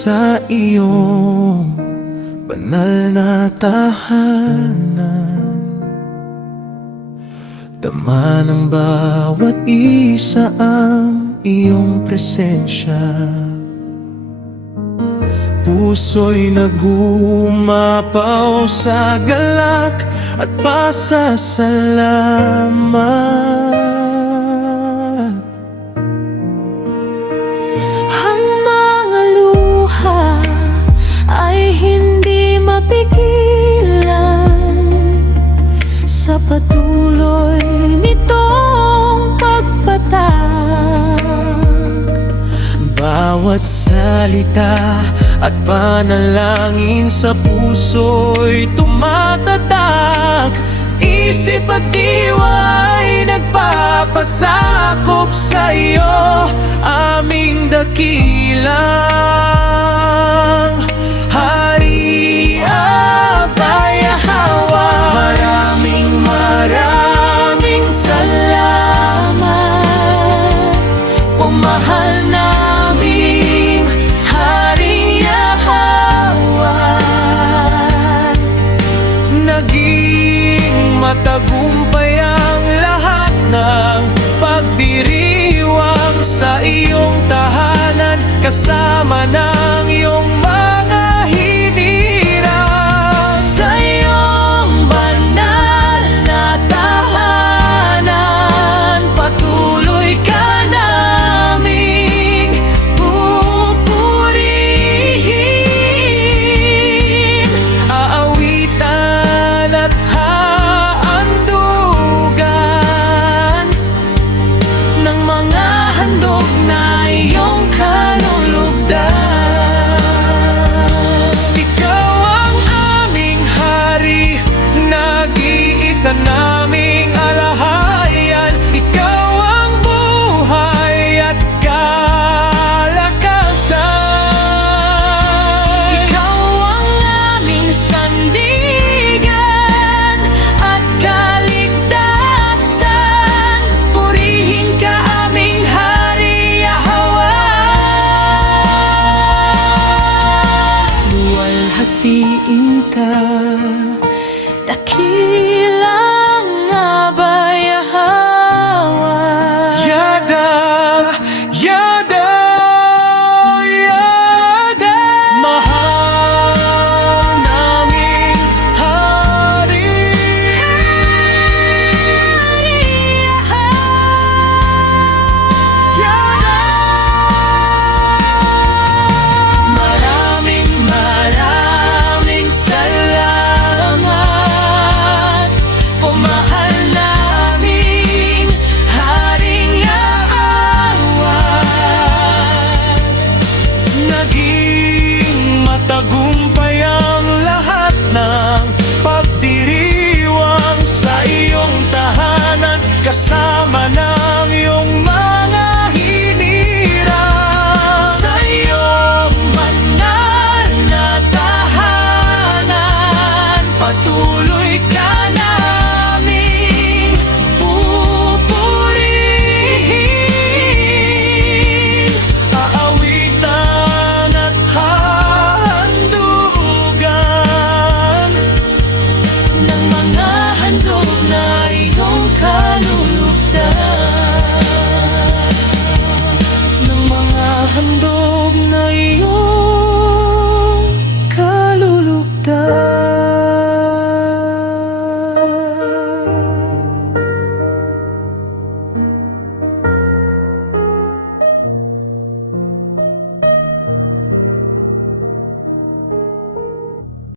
sa iyong banal na tahanan. Dama ng bawat isa ang iyong presensya. Puso'y nagumapaw sa galak at pasasalamat. Ang mga luha ay hindi mapigilan sa patuloy nitong pagpatak. Bawat salita at panalangin sa puso'y tumatatak. Isip at diwa ay nagpapasakop sa iyo, aming dakilang Hari Abba Yahweh. Maraming salamat, o mahal naming Haring Yahweh. Naging matagumpay ang lahat ng pagdiriwang sa iyong tahanan, kasama ng iyong mga hinirang. Sa iyong banal na tahanan, patuloy ka naming pupurihin. Aawitan at haandugan Ng mga handog na iyong kalulugdan. Ikaw ang aming hari, nag-iisa naming alahayan. Ikaw ang buhay at kalakasan. Ikaw ang aming sandigan at kaligtasan. Purihin ka, aming Hari Yahweh. Luwalhatiin ka, dakilang Abba Yahweh. Yada, Yada, Yada. Mahal naming hari. Yada. Maraming salamat, o mahal naming Haring Yahweh. Naging matagumpay